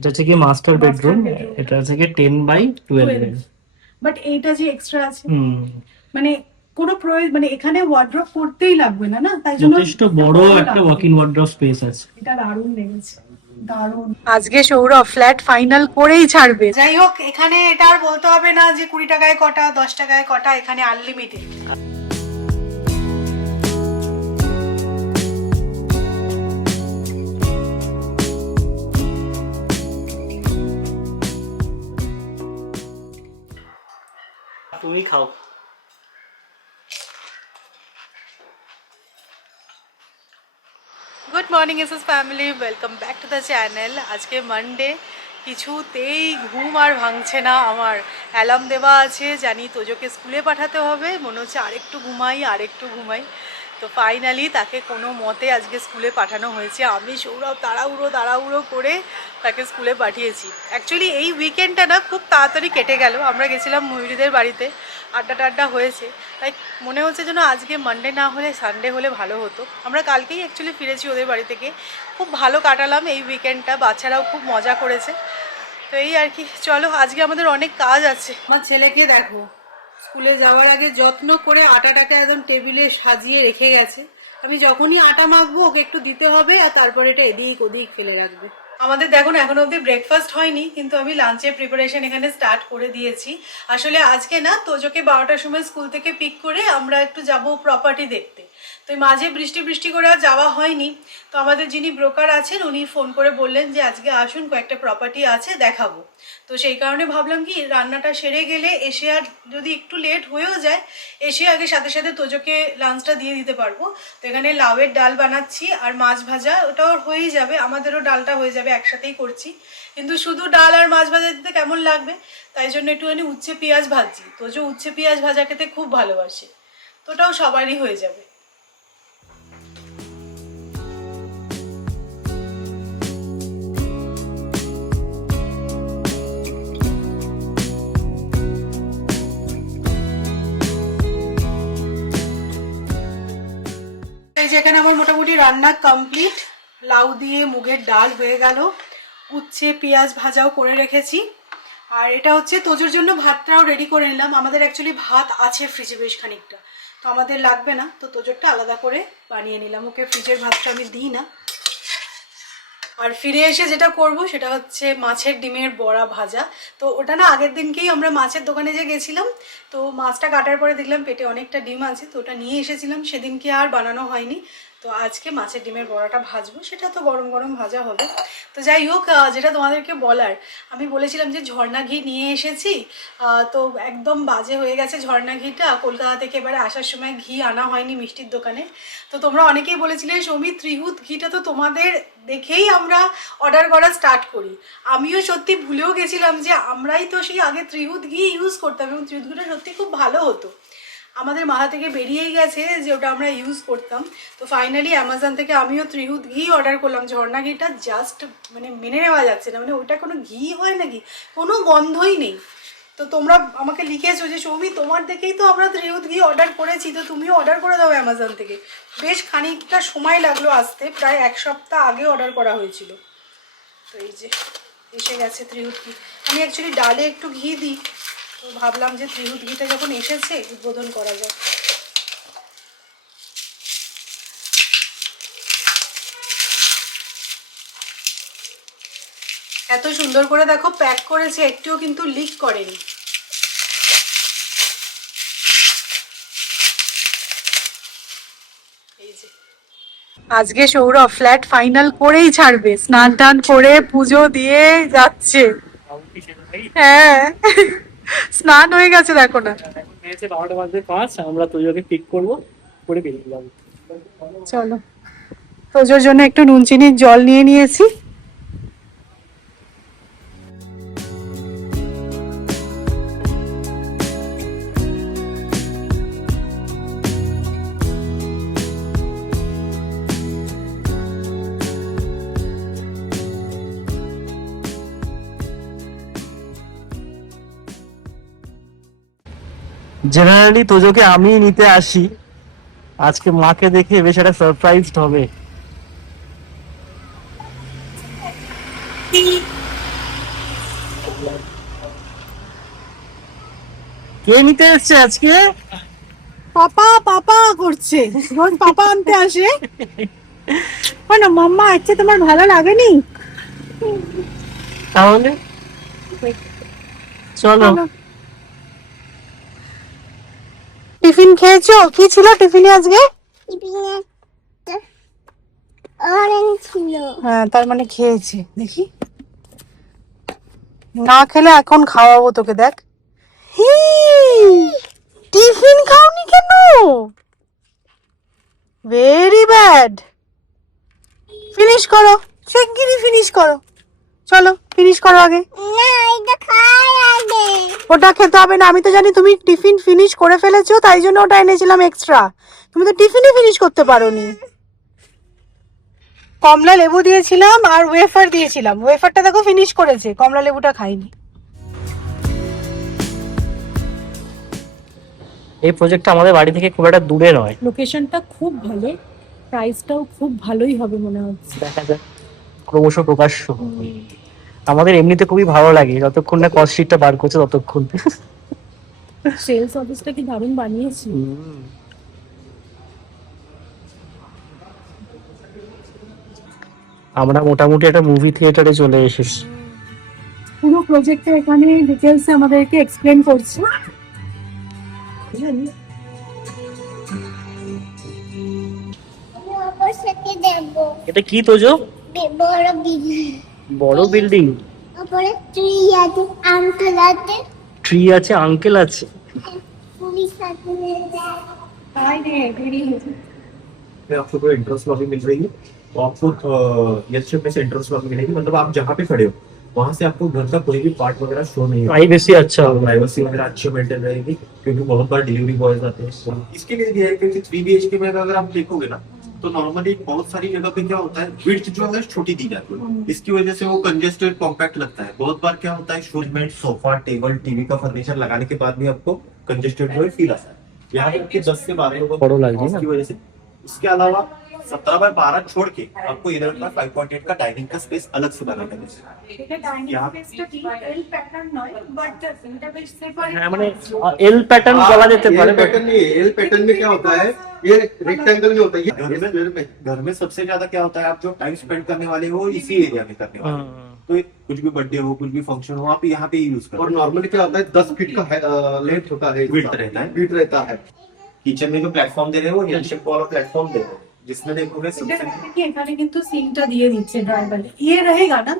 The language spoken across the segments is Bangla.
এটা হচ্ছে কি মাস্টার বেডরুম, এটা হচ্ছে কি 10/12 এর। বাট এইটা যে এক্সট্রা আছে, হুম, মানে কোনো প্রয়োজন, মানে এখানে ওয়ার্ড্রপ করতেই লাগবে না, না তাই জন্য যথেষ্ট বড় একটা ওয়াক ইন ওয়ার্ড্রপ স্পেস আছে। এটা দারুণ লেগেছে, দারুণ। আজকে সৌরভ ফ্ল্যাট ফাইনাল করেই ছাড়বে। যাই হোক, এখানে এটা আর বলতে হবে না যে 20 টাকায় কটা 10 টাকায় কটা, এখানে আনলিমিটেড। তুমি খাও। Good morning SS family, welcome back to the channel. আজকে মানডে, কিছুতেই ঘুম আর ভাঙছে না আমার। অ্যালার্ম দেওয়া আছে, জানি তোজোকে স্কুলে পাঠাতে হবে, মনে হচ্ছে আরেকটু ঘুমাই আরেকটু ঘুমাই। তো ফাইনালি তাকে কোনো মতে আজকে স্কুলে পাঠানো হয়েছে। আমি সৌরভ তাড়াহুড়ো করে তাকে স্কুলে পাঠিয়েছি। অ্যাকচুয়ালি এই উইকেন্ডটা না খুব তাড়াতাড়ি কেটে গেল। আমরা গেছিলাম ময়ূরীদের বাড়িতে, আড্ডা টাড্ডা হয়েছে, তাই মনে হচ্ছে যেন আজকে মানডে না হলে সানডে হলে ভালো হতো। আমরা কালকেই অ্যাকচুয়ালি ফিরেছি ওদের বাড়ি থেকে। খুব ভালো কাটালাম এই উইকেন্ডটা, বাচ্চারাও খুব মজা করেছে। তো এই আর কি, চলো আজকে আমাদের অনেক কাজ আছে। আমার ছেলেকে দেখো, স্কুলে যাওয়ার আগে যত্ন করে আটাটাকে একদম টেবিলে সাজিয়ে রেখে গেছে। আমি যখনই আটা মাখবো ওকে একটু দিতে হবে, আর তারপর এটা এদিক ওদিক ফেলে রাখবে। আমাদের দেখুন এখনো অবধি ব্রেকফাস্ট হয়নি, কিন্তু আমি লাঞ্চের প্রিপারেশন এখানে স্টার্ট করে দিয়েছি। আসলে আজকে না তোজোকে 12টার সময় স্কুল থেকে পিক করে আমরা একটু যাব প্রপার্টি দেখতে। তো মাঝে বৃষ্টি বৃষ্টি করে আর যাওয়া হয়নি। তো আমাদের যিনি ব্রোকার আছেন উনি ফোন করে বললেন যে আজকে আসুন, কয়েকটা প্রপার্টি আছে দেখাবো। তো সেই কারণে ভাবলাম কি রান্নাটা সেরে গেলে এসে, আর যদি একটু লেট হয়েও যায়, এসে আগে সাথে সাথে তোজোকে লাঞ্চটা দিয়ে দিতে পারবো। তো এখানে লাউয়ের ডাল বানাচ্ছি আর মাছ ভাজা, ওটাও হয়েই যাবে, আমাদেরও ডালটা হয়ে যাবে, একসাথেই করছি। কিন্তু শুধু ডাল আর মাছ ভাজা দিতে কেমন লাগবে, তাই জন্য একটুখানি উচ্ছে পেঁয়াজ ভাজছি। তোজো উচ্ছে পেঁয়াজ ভাজা খেতে খুব ভালোবাসে, তো ওটাও সবারই হয়ে যাবে। এই যে এখানে আমার মোটামুটি রান্না কমপ্লিট। লাউ দিয়ে মুগের ডাল হয়ে গেল, উচ্ছে পেঁয়াজ ভাজাও করে রেখেছি। আর এটা হচ্ছে তোজোর জন্য ভাতটাও রেডি করে নিলাম। আমাদের অ্যাকচুয়ালি ভাত আছে ফ্রিজে বেশ খানিকটা, তো আমাদের লাগবে না, তো তোজোরটা আলাদা করে বানিয়ে নিলাম। ওকে ফ্রিজের ভাতটা আমি দিই না। আর ফিরে এসে যেটা করব সেটা হচ্ছে মাছের ডিমের বড়া ভাজা। তো ওটা না আগের দিনকেই আমরা মাছের দোকানে যে গেছিলাম, তো মাছটা কাটার পরে দেখলাম পেটে অনেকটা ডিম আছে, তো ওটা নিয়ে এসেছিলাম, সেদিনকে আর বানানো হয়নি। তো আজকে মাছের ডিমের বড়াটা ভাজবো, সেটা তো গরম গরম ভাজা হবে। তো যাই হোক, যেটা তোমাদেরকে বলার, আমি বলেছিলাম যে ঝর্ণা ঘি নিয়ে এসেছি, তো একদম বাজে হয়ে গেছে ঝর্ণা ঘিটা। কলকাতা থেকে এবারে আসার সময় ঘি আনা হয়নি মিষ্টির দোকানে। তো তোমরা অনেকেই বলেছিলে সৌমি ত্রিহুত ঘিটা তো তোমাদের দেখেই আমরা অর্ডার করা স্টার্ট করি। আমিও সত্যি ভুলেও গেছিলাম যে আমরাই তো সেই আগে ত্রিহুত ঘি ইউজ করতাম, এবং ত্রিহুত ঘিটা সত্যি খুব ভালো হতো। আমাদের মাথা থেকে বেরিয়েই গেছে যে ওটা আমরা ইউজ করতাম। তো ফাইনালি অ্যামাজন থেকে আমিও ত্রিহুত ঘি অর্ডার করলাম। ঝর্ণা ঘিটা জাস্ট মানে মেনে নেওয়া যাচ্ছে না, মানে ওটা কোনো ঘি হয় নাকি, কোনো গন্ধই নেই। তো তোমরা আমাকে লিখেছো যে সৌমি তোমার দেখেই তো আমরা ত্রিহুত ঘি অর্ডার করেছি, তো তুমিও অর্ডার করে দাও অ্যামাজন থেকে। বেশ খানিকটা সময় লাগলো আসতে, প্রায় 1 সপ্তাহ আগে অর্ডার করা হয়েছিল। তো এই যে এসে গেছে ত্রিহুত ঘি। আমি অ্যাকচুয়ালি ডালে একটু ঘি দিই, তো ভাবলাম যে ত্রিহুত ঘিটা যখন এসেছে উদ্বোধন করা যায়। এত সুন্দর করে দেখো প্যাক করেছে, একটুও কিন্তু লিক করেনি। এই যে আজকে সৌরভ ফ্ল্যাট ফাইনাল করেই ছাড়বে, স্নান টান করে পুজো দিয়ে যাচ্ছে। হ্যাঁ, স্নান হয়ে গেছে দেখো না। 12:05 আমরা তোজোকে পিক করবো, করে বেরিয়ে যাবো। চলো, তোজোর জন্য একটু নুন চিনির জল নিয়ে নিয়েছি। জেনারেলি তোজোকে আমি নিতে আসি, আজকে মাকে দেখে বেশ একটা সারপ্রাইজড হবে। কে নিতে এসছে আজকে? পাপা পাপা করছে, রোজ পাপা আনতে আসে। না মাম্মা আজকে তোমার ভালো লাগেনি? তাহলে চলো। টিফিন খেয়েছো? কি ছিল টিফিনে আজকে? অরেঞ্জ ছিল। হ্যাঁ, তার মানে খেয়েছি। দেখি, না খেলে এখন খাওয়াবো তোকে। দেখ, টিফিন খাওনি কেন? Very bad. ফিনিশ করো, শিগগিরই ফিনিশ করো। চলো ফিনিশ করো আগে। না, এটা খাই আগে। ওটা খেতে হবে না, আমি তো জানি তুমি টিফিন ফিনিশ করে ফেলেছো, তাই জন্য ওটা এনেছিলাম এক্সট্রা। তুমি তো টিফিনই ফিনিশ করতে পারোনি। কমলা লেবু দিয়েছিলাম আর ওয়েফার দিয়েছিলাম, ওয়েফারটা দেখো ফিনিশ করেছে, কমলা লেবুটা খাইনি। এই প্রজেক্টটা আমাদের বাড়ি থেকে খুব একটা দূরে নয়। লোকেশনটা খুব ভালো, প্রাইসটাও খুব ভালোই হবে মনে হচ্ছে। দেখা যাক, ক্রমশ প্রকাশ্য। আমাদের এমনিতে খুবই ভালো লাগে, যতক্ষণ না কস্ট শিটটা বার করছে ততক্ষণ। সেলস অফিসটা কি দারুণ বানিয়েছি। আমরা মোটামুটি একটা মুভি থিয়েটারে চলে এসেছি। পুরো প্রজেক্টটা এখানে ডিটেলস আমাদেরকে এক্সপ্লেন করছে। আমি ওপর থেকে দেখবো। এটা কি তোজো? বড় বিল্ডিং। বড় বিল্ডিং, ওপরে ট্রি আছে, আঙ্কেল আছে, ট্রি আছে, আঙ্কেল আছে। পুলিশ আছে। में आपको कोई एंट्रेंस लॉबी मिल रही है तो आपको यशप में से एंट्रेंस लॉबी मिलेगी, मतलब आप जहाँ पे खड़े हो वहां से आपको घर का कोई भी पार्ट वगैरह शो नहीं होगा। प्राइवेसी अच्छा होगा। प्राइवेसी वगैरह अच्छी मेंटेन रहेगी, क्योंकि बहुत बार डिलीवरी बॉयज आते हैं। इसके लिए दिया है क्योंकि 3 BHK में अगर आप देखोगे ना तो नॉर्मली बहुत सारी जगह पे क्या होता है, विड्थ जो है छोटी दी जाती है, इसकी वजह से वो कंजेस्टेड कॉम्पैक्ट लगता है। बहुत बार क्या होता है, शूजमेंट, सोफा, टेबल, टीवी का फर्नीचर लगाने के बाद भी आपको कंजेस्टेड जो है फील आता है। यहाँ पे 10 से 12 लोगों बड़ो लग रही है ना। की वजह से। इसके अलावा 17x12 छोड़ के आपको इधर का 5.8 का डाइनिंग का स्पेस अलग से बनाना है। হ্যাঁ, মানে এল প্যাটার্ন বলা যেতে পারে। एल पैटर्न नहीं है। एल पैटर्न में क्या होता है, ये रेक्टेंगल में होता है, ये घर में सबसे ज्यादा क्या होता है, आप जो टाइम स्पेंड करने वाले हो इसी एरिया में करने वाले हो। तो कुछ भी बर्थडे हो, कुछ भी फंक्शन हो, आप यहाँ पे ही यूज करो। और नॉर्मली क्या होता है 10 फीट का लेंथ होता है, Width रहता है। width रहता है। किचन में जो प्लेटफॉर्म दे रहे हो, एल शेप वाला प्लेटफॉर्म दे रहे हो, जिसमें देखोगे सबसे এখানে কিন্তু সিনটা দিয়ে দিচ্ছে ড্রাইভারে, ইয়ে रहेगा না।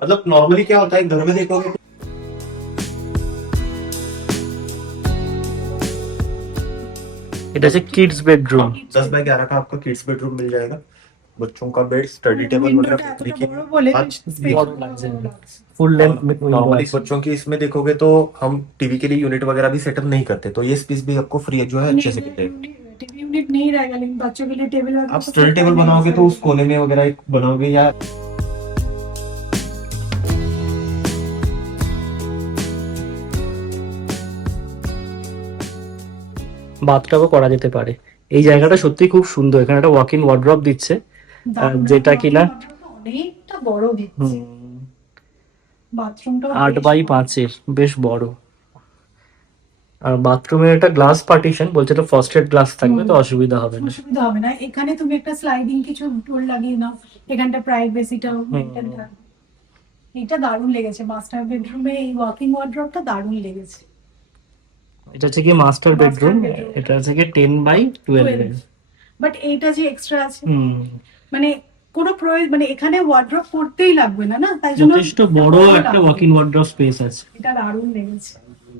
मतलब नॉर्मली क्या होता है, घर में देखोगे এটা হচ্ছে কিডস বেডরুম। 10x11 का आपका किड्स बेडरूम मिल जाएगा। बच्चों का बेड, स्टडी टेबल উইন্ডোটা वगैरह এতটা देखिए। বড় বলে आज বড় লাগছে, ফুল লেন্থ नॉर्मली बच्चों की इसमें देखोगे तो हम टीवी के लिए यूनिट वगैरह भी सेटअप नहीं करते, तो ये स्पेस भी आपको फ्री जो है अच्छे से मिल जाएगा। टीवी यूनिट नहीं रहेगा, लेकिन बच्चों के लिए टेबल आप स्टडी टेबल बनाओगे तो उस कोने में वगैरह एक बनाओगे, या বাথটাবও করা যেতে পারে। এই জায়গাটা সত্যি খুব সুন্দর, এখানে একটা ওয়াক ইন ওয়ার্ড্রপ দিচ্ছে, যেটা কিনা অনেকটা বড় দিচ্ছে। বাথরুমটা 8x5 বেশ বড়। আর বাথরুমের একটা গ্লাস পার্টিশন, বলছে তো ফার্স্টেড গ্লাস থাকবে, তো অসুবিধা হবে না। অসুবিধা হবে না। এখানে তুমি একটা স্লাইডিং কিছু ডোর লাগিয়ে নাও, এখানটা প্রাইভেসিটাও মেইনটেইন থাকবে। এটা দারুণ লেগেছে, মাস্টার বেডরুমে এই ওয়াকিং ওয়ার্ড্রপটা দারুণ লেগেছে। এটা হচ্ছে কি মাস্টার বেডরুম, এটা হচ্ছে কি 10x12। বাট এইটা যে এক্সট্রা আছে, মানে কোনো প্রয়োজন, মানে এখানে ওয়ার্ড্রপ করতেই লাগবে না, না তাই জন্য যথেষ্ট বড় একটা ওয়াক ইন ওয়ার্ড্রপ স্পেস আছে। এটা দারুণ লেগেছে,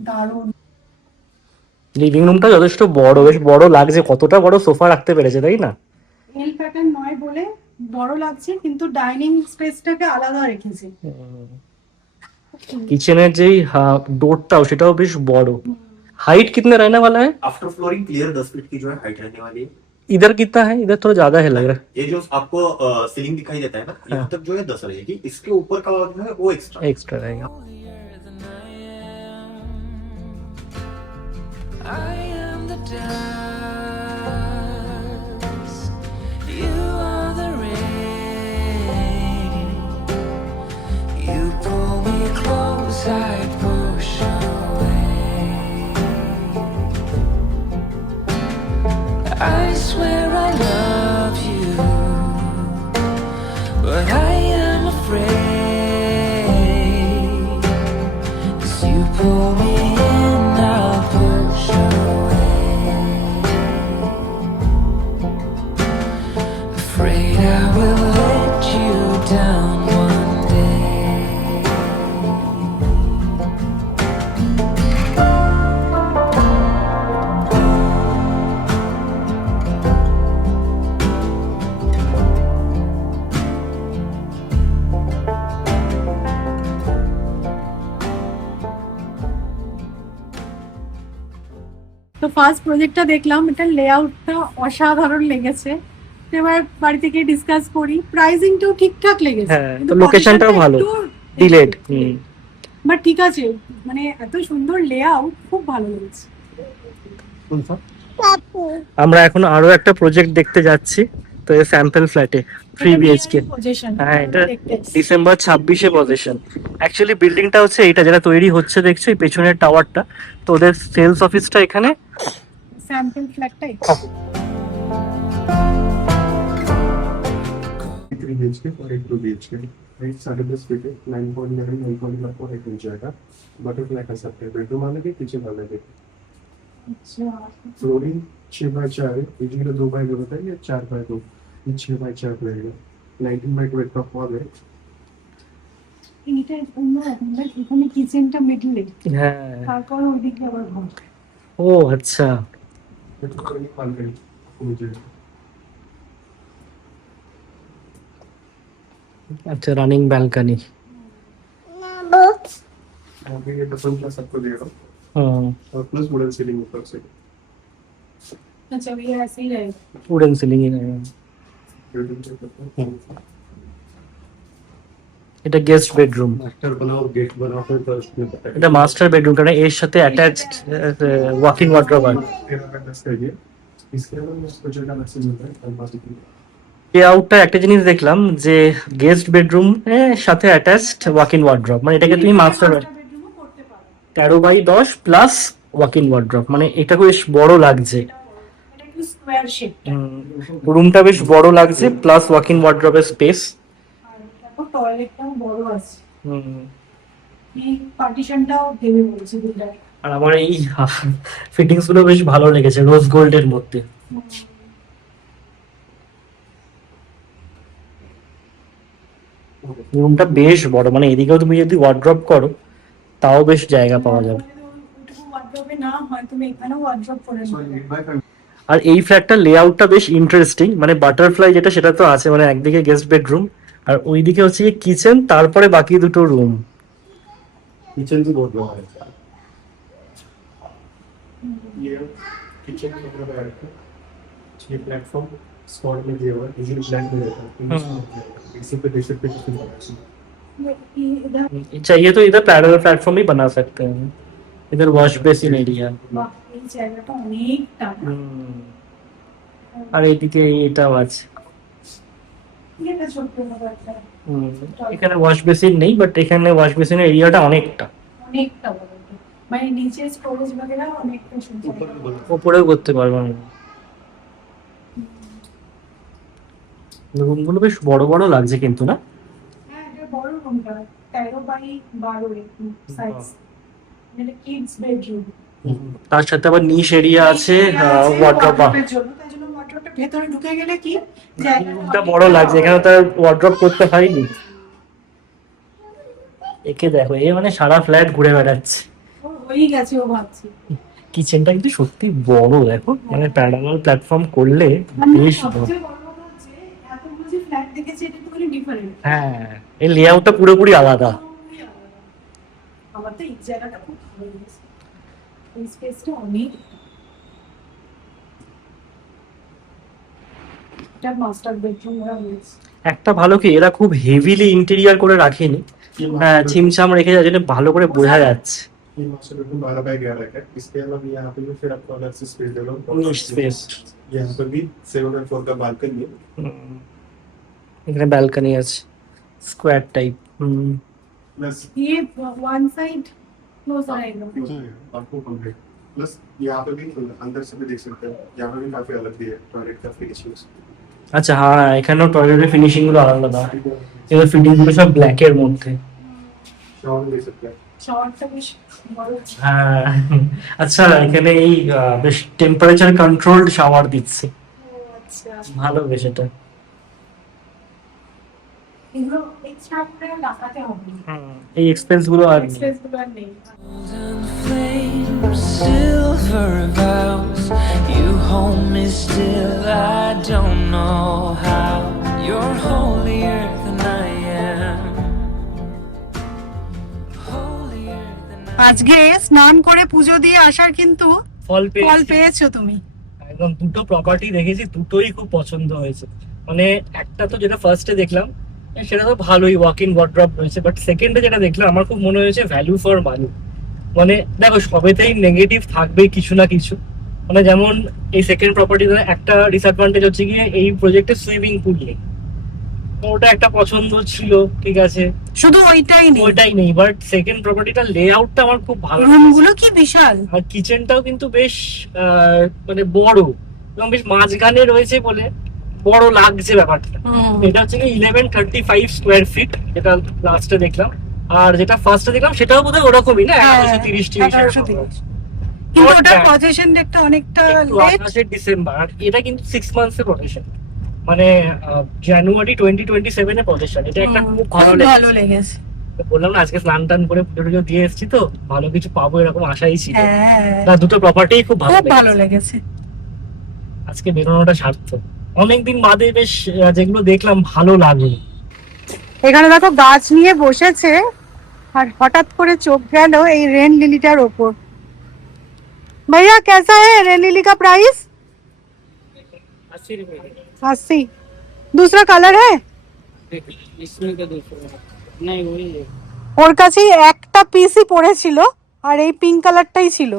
দারুণ। লিভিং রুমটা যথেষ্ট বড়, বেশ বড় লাগছে, কতটা বড় সোফা রাখতে পেরেছে, তাই না? এল প্যাটার্ন নয় বলে বড় লাগছে, কিন্তু ডাইনিং স্পেসটাকে আলাদা রেখেছে। কিচেনের যেই ডোরটাও সেটাও বেশ বড়। हाइट कितने रहने वाला है? आफ्टर फ्लोरिंग क्लियर 10 फीट की जो है हाइट रहने वाली है। इधर कितना है? इधर थोड़ा ज्यादा है लग रहा है। ये जो आपको सीलिंग दिखाई देता है ना, यहाँ तक जो है 10 रहेगी, इसके ऊपर का जो है वो एक्स्ट्रा एक्स्ट्रा रहेगा। I am the dust, you are the rain, you pull me তো ফার্স্ট প্রজেক্টটা দেখলাম, এটা লেআউটটা অসাধারণ লেগেছে। তো এবার বাড়ি থেকে ডিসকাস করি, প্রাইসিংটাও ঠিকঠাক লেগেছে, হ্যাঁ, তো লোকেশনটাও ভালো, ডিলেড। বাট ঠিক আছে, মানে এত সুন্দর লেআউট, খুব ভালো লেগেছে। পাপু আমরা এখন আরো একটা প্রজেক্ট দেখতে যাচ্ছি, তো এই স্যাম্পল ফ্ল্যাটে 3 BHK। হ্যাঁ, এটা ডিসেম্বর 26-এ পজিশন। অ্যাকচুয়ালি বিল্ডিংটা হচ্ছে এইটা যেটা তৈরি হচ্ছে, দেখছো এই পেছনের টাওয়ারটা, তো ওদের সেলস অফিসটা এখানে। স্যাম্পল ফ্ল্যাটটাই 3 BHK और एक 2 BHK एक 10.5 फीट 9.9 9.4 एक इंच आएगा बटरफ्लाई कर सकते हैं बेडरूम वाले के किचन वाले के আচ্ছা। फ्लोरिंग 6x4 है यूजुअली 2x2 होता है ये 4x2 ये 6x4 रहेगा 19x2 एक का हॉल है এইটা অন্যরকম, like এখানে কিচেনটা মিডলে, হ্যাঁ, তারপর ওইদিকে আবার ঘর। ও আচ্ছা। बालकनी मुझे আচ্ছা, রানিং ব্যালকনি। বক্স अभी ये डबल क्लास आपको दे रहा हूँ হুম, और प्लस वुडन सीलिंग ऊपर से আচ্ছা, ওই ऐसे ही रहेगा। Wooden ceiling. बेडरूम चेक करते हैं এটা গেস্ট বেডরুম। मास्टर बनाओ गेट बनाओ फिर फर्स्ट में बताइए এটা মাস্টার বেডরুম, কারণ এর সাথে অ্যাটাচড ওয়াকিং ওয়ার্ডরোব আছে। 13 का है इसके अलावा इसको जगह अलग से मिलता है अल्फाजी की লেআউটটা একটা জিনিস দেখলাম যে গেস্ট বেডরুম এর সাথে অ্যাটাচড ওয়াকিং ওয়ার্ডরোব, মানে এটাকে তুমি মাস্টার বেডরুমও করতে পারো। 13x10 প্লাস ওয়াকিং ওয়ার্ডরোব, মানে এটা বেশ বড় লাগছে। এটা একটু স্কোয়ার শেপ, রুমটা বেশ বড় লাগছে, প্লাস ওয়াকিং ওয়ার্ডরোবের স্পেস। আর দেখো টয়লেটটাও বড় আছে। এই পার্টিশনটাও দেবে বলছে বিল্ডার। আর আমার এই ফিটিংস গুলো বেশ ভালো লেগেছে, রোজ গোল্ডের মধ্যে। রুমটা বেশ বড়, মানে এদিকেও তুমি যদি ওয়ার্ড্রপ করো তাও বেশ জায়গা পাওয়া যাবে। ওইটুকু ওয়ার্ড্রবে না হয়, তুমি এখানেও ওয়ার্ড্রব করে सो নিতে 8x5 আর এই ফ্ল্যাটটার লেআউটটা বেশ ইন্টারেস্টিং, মানে বাটারফ্লাই যেটা সেটা তো আছে, মানে একদিকে গেস্ট বেডরুম আর ওইদিকে হচ্ছে কিচেন, তারপরে বাকি দুটো রুম। किचन भी बहुत बड़ा है ये किचन के ऊपर बैठ के ये प्लेटफॉर्म स्पॉट में दिया हुआ है यूजुअली फ्लैट में रहता है इसी पे देख सकते हैं किचन इधर चाहिए तो इधर पैरेलल प्लेटफॉर्म ही बना सकते हैं, इधर वॉश बेसिन एरिया। বাহ, এই জায়গাটা অনেকটা। আর এইদিকে এটাও আছে। এটা ছোট্ট মতো একটা, এখানে ওয়াশ বেসিন নেই, বাট এখানে ওয়াশ বেসিনের এরিয়াটা অনেকটা। অনেকটা বড়। মানে নিচে স্টোরেজ বগেরা অনেকটা সুন্দর। ওপরেও করতে পারবো আমি। রুমগুলো বেশ বড় বড় লাগছে কিন্তু, না? হ্যাঁ, এটা বড় রুমটা 13x12 সাইজ। এটা কিডস বেডরুম। তার সাথে আবার নিশ এরিয়া আছে, ওয়ার্ড্রপ। ওয়ার্ড্রবের জন্য, তাই জন্য ওয়ার্ড্রবটা ভেতরে ঢুকে গেলে কি রুমটা বড় লাগছে, এখানে তার ওয়ার্ড্রপ করতে হয়নি। একে দেখো, এ মানে সারা ফ্ল্যাট ঘুরে বেড়াচ্ছে। ও হয়ে গেছে, ও ভাবছি। কিচেনটা কিন্তু সত্যি বড়, দেখো, মানে প্যারালাল প্ল্যাটফর্ম করলে বেশ বড়। সবচেয়ে বড় কথা হচ্ছে এতগুলো যে ফ্ল্যাট দেখেছি, এটা তো কোনো ডিফারেন্ট। হ্যাঁ, এই লেআউটটা পুরোপুরি আলাদা। আমার তো এই জায়গাটা খুব ভালো লেগেছে, এই স্পেসটা অনেক। এটা মাস্টার বেডরুম ওরা বলেছে। একটা ভালো কি, এরা খুব হেভিলি ইন্টেরিয়ার করে রাখেনি, হ্যাঁ, ছিমছাম রেখে যাচ্ছে, যেটা ভালো করে বোঝা যাচ্ছে। ये मास्टर बेडरूम 12x11 है इसके अलावा यहाँ पे भी फिर आपको अलग से स्पेस दे रहा हूँ निश स्पेस। यहाँ पर भी 7 और 4 का बालकनी है এখানে ব্যালকনি আছে, স্কোয়ার টাইপ। प्लस ये वन साइड क्लोज रहेगा। आपको कंप्लीट प्लस यहाँ पे भी अंदर से भी देख सकते हैं यहाँ पे भी काफी अलग भी है टॉयलेट का फिनिशिंग আচ্ছা, হ্যাঁ, এখানেও টয়লেটের ফিনিশিং গুলো আলাদা, এবার ফিটিং গুলো সব ব্ল্যাকের মধ্যে। शावर देख सकते हैं শর্টটা বেশ বড় আছে। হ্যাঁ, আচ্ছা, এখানে এই বেশ টেম্পারেচার কন্ট্রোলড শাওয়ার দিচ্ছে, ও আচ্ছা, ভালো বেশ এটা। এগুলো এক্সট্রা করে লাগাতে হবে, এই এক্সপেন্স গুলো আর নেই। এক্সপেন্স গুলো আর নেই। golden flames, silver vows. You hold me still. I don't know how. You're holier than I am. Holier than I আজকে স্নান করে পুজো দিয়ে আসার কিন্তু ফল ফল পেয়েছি পেয়েছো তুমি? একদম। দুটো প্রপার্টি দেখেছি, দুটোই খুব পছন্দ হয়েছে। মানে একটা তো যেটা ফার্স্টে দেখলাম সেটা তো ভালোই, ওয়াক ইন ওয়ার্ড্রপ রয়েছে, বাট সেকেন্ডে যেটা দেখলাম আমার খুব মনে হয়েছে ভ্যালু ফর মানি। মানে দেখো সবেতেই নেগেটিভ থাকবেই কিছু না কিছু। মানে যেমন এই সেকেন্ড প্রপার্টিতে একটা ডিসঅ্যাডভান্টেজ হচ্ছে গিয়ে এই প্রজেক্টে সুইমিং পুল নেই। ওটা একটা পছন্দ ছিল, ঠিক আছে, শুধু ওইটাই নেই, ওইটাই নেই। বাট সেকেন্ড প্রপার্টিটার লেআউটটা আমার খুব ভালো রুম লেগেছে। গুলো কি বিশাল। আর কিচেনটাও কিন্তু বেশ মানে বড় এবং বেশ মাঝখানে রয়েছে বলে বড় লাগছে ব্যাপারটা। এটা হচ্ছে কি 1135 স্কোয়ার ফিট, যেটা লাস্টে দেখলাম। আর যেটা ফার্স্টে দেখলাম সেটাও বোধহয় ওরকমই না, 1130 কিন্তু ওটার পজিশন একটা অনেকটা লেট। 28 ডিসেম্বর। আর এটা কিন্তু 6 মান্থসের পজিশন, মানে জানুয়ারি 2027 এ পজিশন। এটা একটা খুব ভালো ভালো লেগেছে। লেগেছে। বললাম না আজকে স্নান টান করে পুজো টুজো দিয়ে এসেছি, তো ভালো কিছু পাবো এরকম আশাই ছিল। হ্যাঁ, না, দুটো প্রপার্টি খুব ভালো খুব ভালো লেগেছে। লেগেছে। আজকে বেরোনোটা সার্থক। অনেকদিন বাদে বেশ যেগুলো দেখলাম ভালো লাগলো। এখানে দেখো গাছ নিয়ে বসেছে, আর হঠাৎ করে চোখ গেল এই রেন লিলিটার ওপর। भैया कैसा है रेन लिली का प्राइस? 80 रुपए 80। दूसरा कलर है? इसमें का दूसरा नहीं, वही है। ওর কাছে একটা পিসই পড়েছিল, আর এই পিঙ্ক কালারটাই ছিল,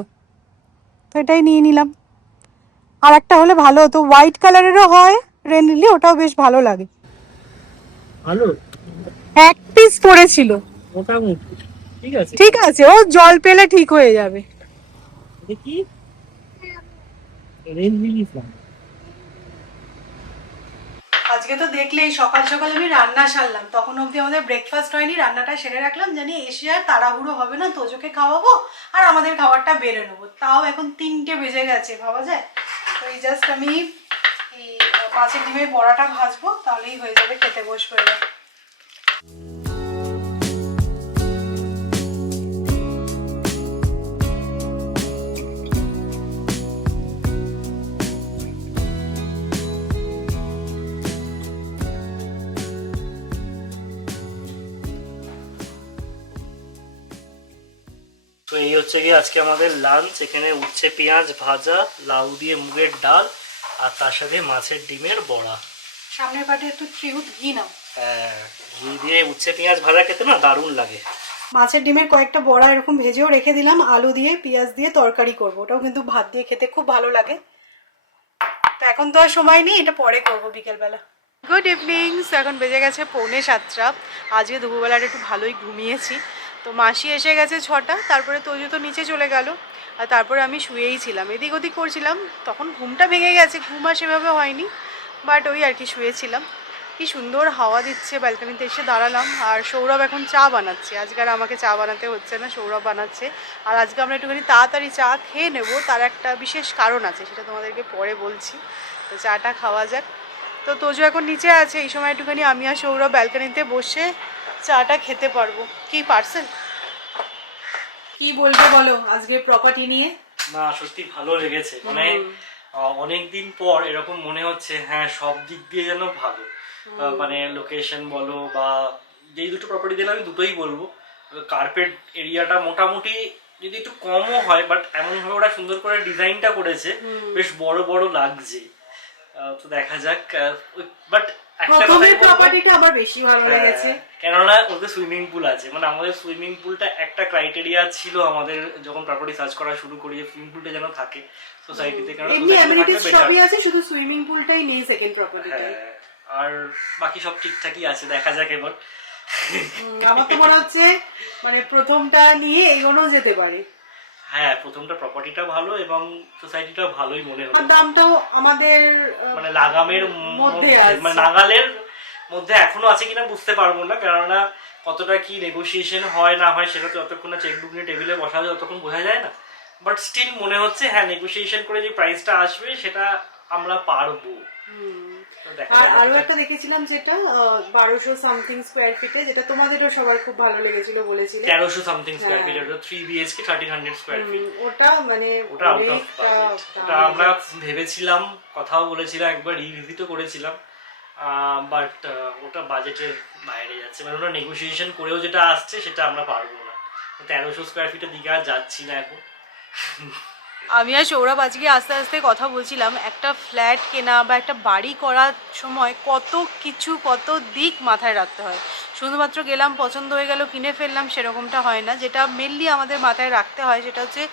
তো এটাই নিয়ে নিলাম। আর একটা হলে ভালো হতো, হোয়াইট কালারেরও হয় রেন লিলি, ওটাও বেশ ভালো লাগে। ভালো, এক পিস পড়েছিল। মোটামুটি ঠিক আছে। ঠিক আছে, ও জল পেলে ঠিক হয়ে যাবে। দেখি রেন লিলি ফ্লাওয়ার। আজকে তো দেখলেই সকাল সকাল আমি রান্না সারলাম, তখন অবধি আমাদের ব্রেকফাস্ট হয়নি, রান্নাটা সেরে রাখলাম জানি এসে আর তাড়াহুড়ো হবে না, তোজোকে খাওয়াবো আর আমাদের খাবারটা বেড়ে নেবো। তাও এখন 3টে বেজে গেছে, ভাবা যায়। তো এই জাস্ট আমি এই মাছের ডিমের বড়াটা ভাজবো, তাহলেই হয়ে যাবে, খেতে বসবো এবার। তো এই হচ্ছে কি আজকে আমাদের লাঞ্চ। এখানে উচ্ছে পেঁয়াজ ভাজা, লাউ দিয়ে মুগের ডাল, আর তার সাথে মাছের ডিমের বড়া। সামনের পাটে একটু ট্রিউট ঘি নাও। হ্যাঁ, ঘি দিয়ে উচ্ছে পেঁয়াজ ভাজা খেতে না দারুণ লাগে। মাছের ডিমের কয়েকটা বড়া এরকম ভেজেও রেখে দিলাম, আলু দিয়ে পেঁয়াজ দিয়ে তরকারি করবো, ওটাও কিন্তু ভাত দিয়ে খেতে খুব ভালো লাগে। তো এখন তো আর সময় নেই, এটা পরে করবো বিকেলবেলা। গুড ইভিনিং, এখন বেজে গেছে 6:45। আজকে দুপুরবেলাটা একটু ভালোই ঘুমিয়েছি। তো মাসি এসে গেছে 6টা, তারপরে তোজো তো নিচে চলে গেল, আর তারপরে আমি শুয়েই ছিলাম, এদিক ওদিক করছিলাম। তখন ঘুমটা ভেঙে গেছে, ঘুম আর সেভাবে হয়নি, বাট ওই আর কি শুয়েছিলাম। কি সুন্দর হাওয়া দিচ্ছে, ব্যালকনিতে এসে দাঁড়ালাম। আর সৌরভ এখন চা বানাচ্ছে, আজকে আর আমাকে চা বানাতে হচ্ছে না, সৌরভ বানাচ্ছে। আর আজকে আমরা একটুখানি তাড়াতাড়ি চা খেয়ে নেব, তার একটা বিশেষ কারণ আছে, সেটা তোমাদেরকে পরে বলছি। তো চাটা খাওয়া যাক। তো তোজো এখন নিচে আছে, এই সময় একটুখানি আমি আর সৌরভ ব্যালকনিতে বসে চাটা খেতে পারবো। কি পার্সেল কি বলবো বলো আজকে প্রপার্টি নিয়ে? না সত্যি ভালো লেগেছে, মানে অনেকদিন পর এরকম মনে হচ্ছে হ্যাঁ সব দিক দিয়ে যেন ভালো। মানে লোকেশন বলো বা যেই দুটো প্রপার্টি দিলাম আমি দুটোই বলবো। কার্পেট এরিয়াটা মোটামুটি যদি একটু কমও হয়, বাট এমন ভাবে ওরা সুন্দর করে ডিজাইনটা করেছে, বেশ বড় বড় লাগছে। তো দেখা যাক। বাট একটা কথাই প্রপার্টিটা আবার বেশি ভালো লেগেছে, কেননা ওদের সুইমিং পুল আছে। মানে আমাদের সুইমিং পুলটা একটা ক্রাইটেরিয়া ছিল আমাদের যখন প্রপার্টি সার্চ করা শুরু করি, যে সুইমিং পুলটা যেন থাকে সোসাইটিতে, কারণ এমনি অ্যামিনিটিস সবই আছে, শুধু সুইমিং পুলটাই নেই সেকেন্ড প্রপার্টিতে। আর বাকি সব ঠিকঠাকই আছে, দেখা যাক এবার। আমার তো মনে হচ্ছে মানে প্রথমটা নিয়ে এগোনো যেতে পারে। হ্যাঁ, প্রথমটা প্রপার্টিটা ভালো এবং সোসাইটিটা ভালোই মনে হলো। আর দামটাও আমাদের মানে লাগামের মধ্যে, মানে নাগালের মধ্যে এখনো আছে কিনা বুঝতে পারবো না, কেননা কতটা কি নেগোসিয়েশন হয় না হয় সেটা তো যতক্ষণ না চেকবুক নিয়ে টেবিলে বসা যায় ততক্ষণ বোঝা যায় না। বাট স্টিল মনে হচ্ছে হ্যাঁ নেগোসিয়েশন করে যে প্রাইসটা আসবে সেটা আমরা পারবো। আর আরো একটা দেখেছিলাম যেটা 1200 সামথিং স্কোয়ার ফিটে, যেটা তোমাদেরও সবার খুব ভালো লেগেছিল বলেছিলে। 1300 সামথিং স্কোয়ার ফিট, ওটা 3 BHK 1300 স্কোয়ার ফিট। ওটা মানে ওটা আউট অফ বাজেট। ওটা আমরা ভেবেছিলাম, কথাও বলেছিলাম, একবার রিভিজিটও করেছিলাম, বাট ওটা বাজেটের বাইরে যাচ্ছে। মানে ওটা নেগোসিয়েশন করেও যেটা আসছে সেটা আমরা পারবো না। 1300 স্কোয়ার ফিটের দিকে আর যাচ্ছি না এখন। আমি আর সৌরভ আজকে আস্তে আস্তে কথা বলছিলাম, একটা ফ্ল্যাট কেনা বা একটা বাড়ি করার সময় কত কিছু, কত দিক মাথায় রাখতে হয়। শুধুমাত্র গেলাম, পছন্দ হয়ে গেল, কিনে ফেললাম, সেরকমটা হয় না। যেটা মেনলি আমাদের মাথায় রাখতে হয় সেটা হচ্ছে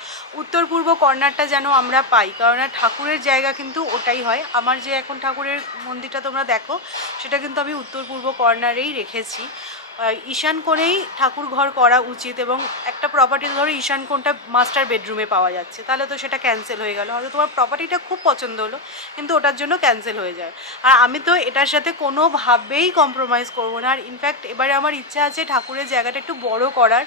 উত্তর পূর্ব কর্নারটা যেন আমরা পাই, কারণ ঠাকুরের জায়গা কিন্তু ওটাই হয়। আমার যে এখন ঠাকুরের মন্দিরটা তোমরা দেখো, সেটা কিন্তু আমি উত্তর পূর্ব কর্নারেই রেখেছি। ঈশান কোণেই ঠাকুর ঘর করা উচিত, এবং একটা প্রপার্টি ধরো ঈশান কোণটা মাস্টার বেডরুমে পাওয়া যাচ্ছে, তাহলে তো সেটা ক্যান্সেল হয়ে গেল। হয়তো তোমার প্রপার্টিটা খুব পছন্দ হলো, কিন্তু ওটার জন্য ক্যান্সেল হয়ে যায়। আর আমি তো এটার সাথে কোনোভাবেই কম্প্রোমাইজ করবো না। আর ইনফ্যাক্ট এবারে আমার ইচ্ছা আছে ঠাকুরের জায়গাটা একটু বড় করার,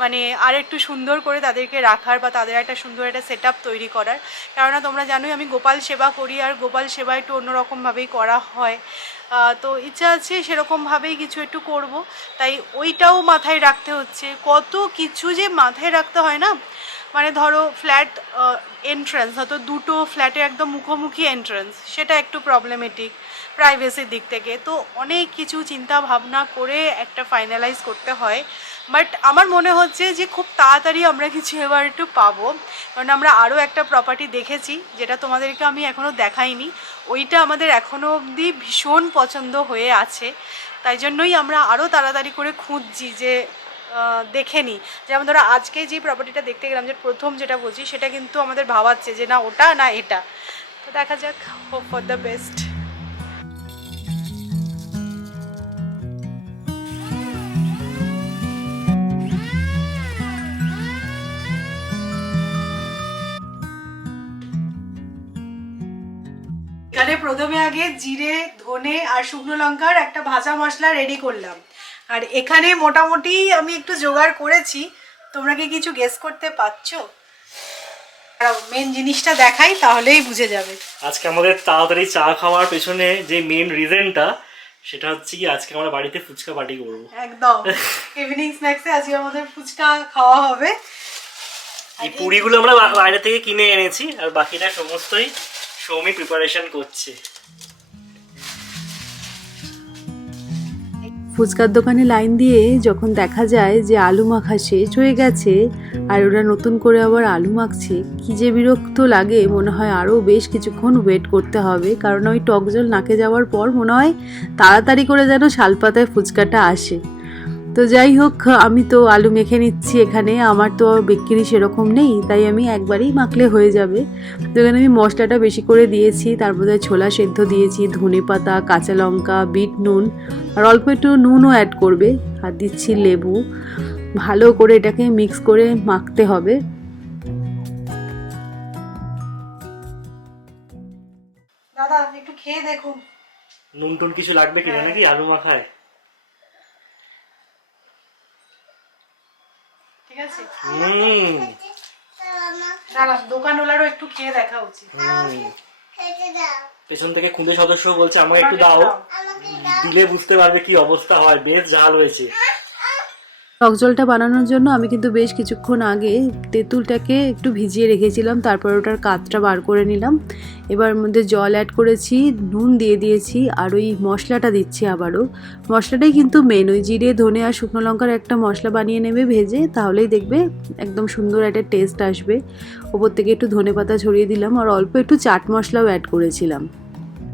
মানে আর একটু সুন্দর করে তাদেরকে রাখার, বা তাদের একটা সুন্দর একটা সেট আপ তৈরি করার। কেননা তোমরা জানোই আমি গোপাল সেবা করি, আর গোপাল সেবা একটু অন্যরকমভাবেই করা হয়। তো ইচ্ছা আছে সেরকমভাবেই কিছু একটু করব, তাই ওইটাও মাথায় রাখতে হচ্ছে। কত কিছু যে মাথায় রাখতে হয় না, মানে ধরো ফ্ল্যাট এন্ট্রান্স, হয়তো দুটো ফ্ল্যাটে একদম মুখোমুখি এন্ট্রান্স, সেটা একটু প্রবলেমেটিক প্রাইভেসির দিক থেকে। তো অনেক কিছু চিন্তা ভাবনা করে একটা ফাইনালাইজ করতে হয়। বাট আমার মনে হচ্ছে যে খুব তাড়াতাড়ি আমরা কিছু এবার একটু পাবো, কারণ আমরা আরও একটা প্রপার্টি দেখেছি, যেটা তোমাদেরকে আমি এখনও দেখাইনি। ওইটা আমাদের এখনও অবধি ভীষণ পছন্দ হয়ে আছে, তাই জন্যই আমরা আরও তাড়াতাড়ি করে খুঁজছি যে দেখে নিই। যেমন ধরো আজকে যে প্রপার্টিটা দেখতে গেলাম, যে প্রথম যেটা বলছি, সেটা কিন্তু আমাদের ভাবাচ্ছে যে না ওটা না এটা। তো দেখা যাক, হোপ ফর দ্য বেস্ট। এখানে প্রথমে আগে জিরে, ধনে আর শুকনো লঙ্কার একটা ভাজা মশলা রেডি করলাম। আর এখানে মোটামুটি আমি একটু জোগাড় করেছি, তোমরা কি কিছু গেস করতে পারছো? মেন জিনিসটা দেখাই, তাহলেই বুঝে যাবে। আজকে আমাদের তাড়াতাড়ি চা খাওয়ার পেছনে যে মেন রিজনটা, সেটা হচ্ছে কি আজকে আমরা বাড়িতে ফুচকা পার্টি করবো। একদম ইভিনিং স্ন্যাক্সে আজকে আমাদের ফুচকা খাওয়া হবে। এই পুরিগুলো আমরা বাইরে থেকে কিনে এনেছি, আর বাকিটা সমস্তই সৌমি প্রিপারেশন করছে। ফুচকার দোকানে লাইন দিয়ে যখন দেখা যায় যে আলু মাখা শেষ হয়ে গেছে আর ওরা নতুন করে আবার আলু মাখছে, কি যে বিরক্ত লাগে। মনে হয় আরও বেশ কিছুক্ষণ ওয়েট করতে হবে, কারণ ওই টক জল নাকে যাওয়ার পর মনে হয় তাড়াতাড়ি করে যেন শালপাতায় ফুচকাটা আসে। তো যাই হোক, আমি তো আলু মেখে নিচ্ছি এখানে, আমার তো বিক্রি সেরকম নেই, তাই আমি একবারেই মাখলে হয়ে যাবে। তো এখানে আমি মশলাটা বেশি করে দিয়েছি, তার মধ্যে ছোলা সেদ্ধ দিয়েছি, ধনে পাতা, কাঁচা লঙ্কা, বিট নুন, আর অল্প একটু নুনও অ্যাড করবে, আর দিচ্ছি লেবু। ভালো করে এটাকে মিক্স করে মাখতে হবে। দাদা একটু খেয়ে দেখুন। নুন টুন কিছু লাগবে কিনা নাকি আলু মাখায়? ঠিক আছে, হুম, দোকানওয়ালারও একটু খেয়ে দেখা উচিত। পেছন থেকে খুদে সদস্য বলছে আমাকে একটু দাও, দিলে বুঝতে পারবে কি অবস্থা হয়। বেশ ঝাল হয়েছে। টক জলটা বানানোর জন্য আমি কিন্তু বেশ কিছুক্ষণ আগে তেঁতুলটাকে একটু ভিজিয়ে রেখেছিলাম, তারপর ওটার কাতটা বার করে নিলাম। এবার মধ্যে জল অ্যাড করেছি, নুন দিয়ে দিয়েছি, আর ওই মশলাটা দিচ্ছি আবারও। মশলাটাই কিন্তু মেন, ওই জিরে, ধনে আর শুকনো লঙ্কার একটা মশলা বানিয়ে নেবে ভেজে, তাহলেই দেখবে একদম সুন্দর একটা টেস্ট আসবে। ওপর থেকে একটু ধনে পাতা ছড়িয়ে দিলাম, আর অল্প একটু চাট মশলাও অ্যাড করেছিলাম।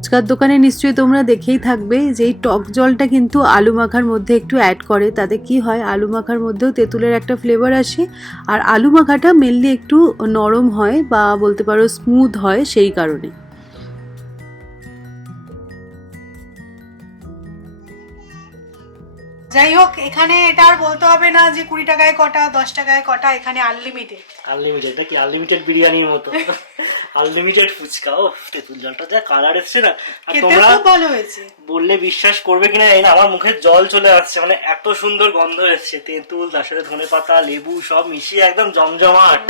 ফুচকার দোকানে নিশ্চয়ই তোমরা দেখেই থাকবে যে এই টক জলটা কিন্তু আলু মাখার মধ্যে একটু অ্যাড করে, তাতে কি হয় আলু মাখার মধ্যেও তেঁতুলের একটা ফ্লেভার আসে, আর আলু মাখাটা মেনলি একটু নরম হয় বা বলতে পারো স্মুথ হয় সেই কারণে। যাই হোক, এখানে এটা আর বলতে হবে না যে 20 টাকায় কটা, 10 টাকায় কটা, এখানে আনলিমিটেড। আনলিমিটেড নাকি? আনলিমিটেড বিরিয়ানির মতো আনলিমিটেড ফুচকা। ও তেঁতুল জলটা যা কালার এসছে না, আর খেতে তোমরা খুব ভালো হয়েছে। বললে বিশ্বাস করবে কিনা জানি না, আমার মুখে জল চলে আসছে। মানে এত সুন্দর গন্ধ এসছে, তেঁতুল তার সাথে ধনে পাতা, লেবু সব মিশিয়ে একদম জমজমাট।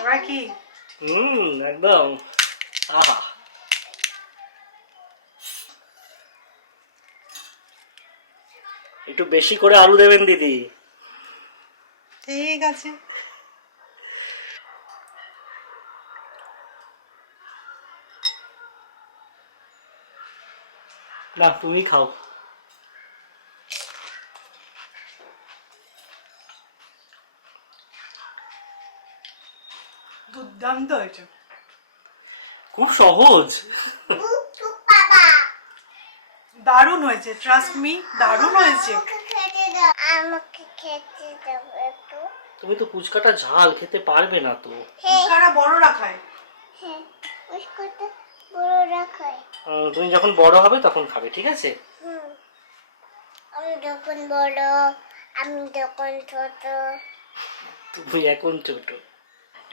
এবার কি? একদম আহা। একটু বেশি করে আলু দেবেন দিদি। ঠিক আছে। না তুমি খাও। দুর্দান্ত হয়েছে। খুব সহজ। দারুণ হয়েছে, ট্রাস্ট মি, দারুণ হয়েছে। আমাকে খেতে দাও একটু। তুমি তো ফুচকাটা ঝাল খেতে পারবে না তো। কারা বড়রা খায়। হ্যাঁ, বিস্কুটটা বড়রা খায়। তুমি যখন বড় হবে তখন খাবে, ঠিক আছে? আমি যখন বড়, আমি যখন ছোট। তুমি এখন ছোট।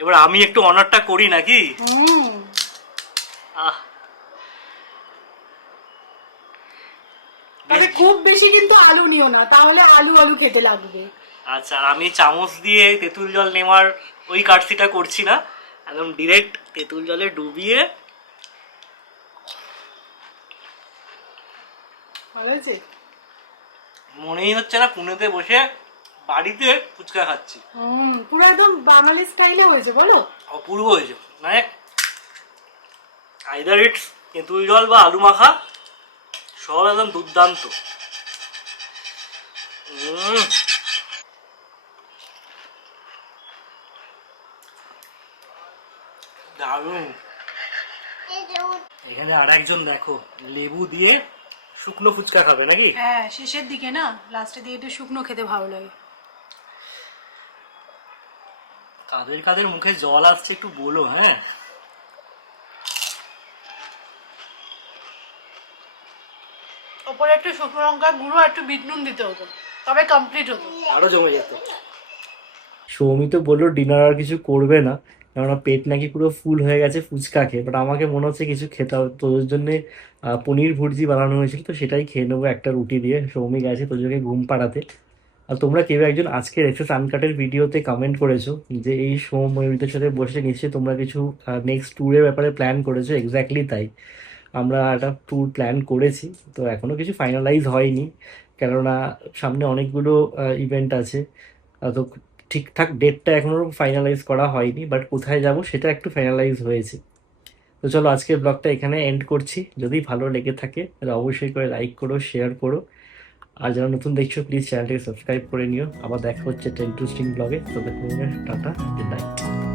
এবার আমি একটু অনারটা করি নাকি? আহ, তবে খুব বেশি কিন্তু আলু নিও না, তাহলে আলু আলু খেতে লাগবে। আচ্ছা, আর আমি চামচ দিয়ে তেঁতুল জল নেওয়ার ওই কাটছিটা করছি না, একদম ডিরেক্ট তেঁতুল জলে ডুবিয়ে। ভালো হয়েছে। মনেই হচ্ছে না পুনেতে বসে বাড়িতে ফুচকা খাচ্ছি। পুরো একদম বাঙালি স্টাইলে হয়েছে, বলো। অপূর্ব হয়েছে, মানে আইদার ইটস তেঁতুল জল বা আলু মাখা, সব একদম দুর্দান্ত। দারুণ। এখানে আর একজন দেখো লেবু দিয়ে শুকনো ফুচকা খাবে নাকি? হ্যাঁ, শেষের দিকে না, লাস্টে দিয়ে একটু শুকনো খেতে ভালো লাগে। কাদের কাদের মুখে জল আসছে একটু বলো। হ্যাঁ, ওপরে একটু শুকনো লঙ্কা গুঁড়ো, একটু বিট নুন দিতে হতো, তবে কমপ্লিট হতো। আরো জমে যেত। সৌমি তো বললো ডিনার আর কিছু করবে না, কেননা পেট নাকি পুরো ফুল হয়ে গেছে ফুচকা খেয়ে। বাট আমাকে মনে হচ্ছে কিছু খেতে হবে, তোদের জন্য পনির ভুর্জি বানানো হয়েছিল, তো সেটাই খেয়ে নেবো একটা রুটি দিয়ে। সৌমি গেছে তোদেরকে ঘুম পাড়াতে। আর তোমরা কেউ একজন আজকে এক্সেস আনকাটের ভিডিওতে কমেন্ট করেছো যে এই সোম ময়ূরীদের সাথে বসে নিশ্চয়ই তোমরা কিছু নেক্সট ট্যুরের ব্যাপারে প্ল্যান করেছো। এক্স্যাক্টলি তাই, আমরা একটা ট্যুর প্ল্যান করেছি, তো এখনো কিছু ফাইনালাইজ হয়নি, কেননা সামনে অনেকগুলো ইভেন্ট আছে। তো ঠিকঠাক ডেটটা এখনো ফাইনালাইজ করা হয়নি, বাট কোথায় যাব সেটা একটু ফাইনালাইজ হয়েছে। তো চলো আজকের ব্লগটা এখানে এন্ড করছি। যদি ভালো লেগে থাকে তাহলে অবশ্যই করে লাইক করো, শেয়ার করো, আর যারা নতুন দেখছো প্লিজ চ্যানেলটাকে সাবস্ক্রাইব করে নিও। আবার দেখা হচ্ছে একটা ইন্টারেস্টিং ব্লগে। তো টাটা, গুড নাইট।